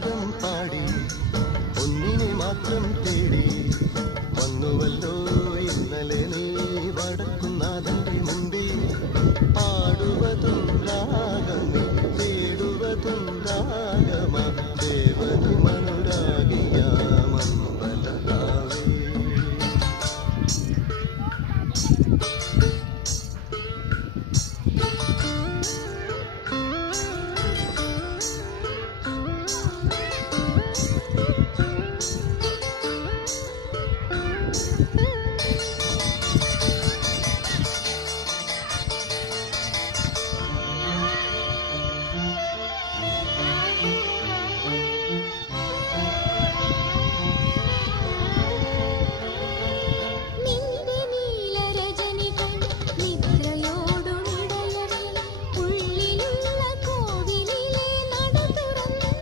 രാഗം പാടി ഒന്നിനെ മാത്രം തേടി വന്നുവല്ലോ ഇന്നലെ നീ വടക്കുന്നാഥന്റെ മുമ്പിൽ പാടുവതും രാഗമേ തേടുവതും രാഗമ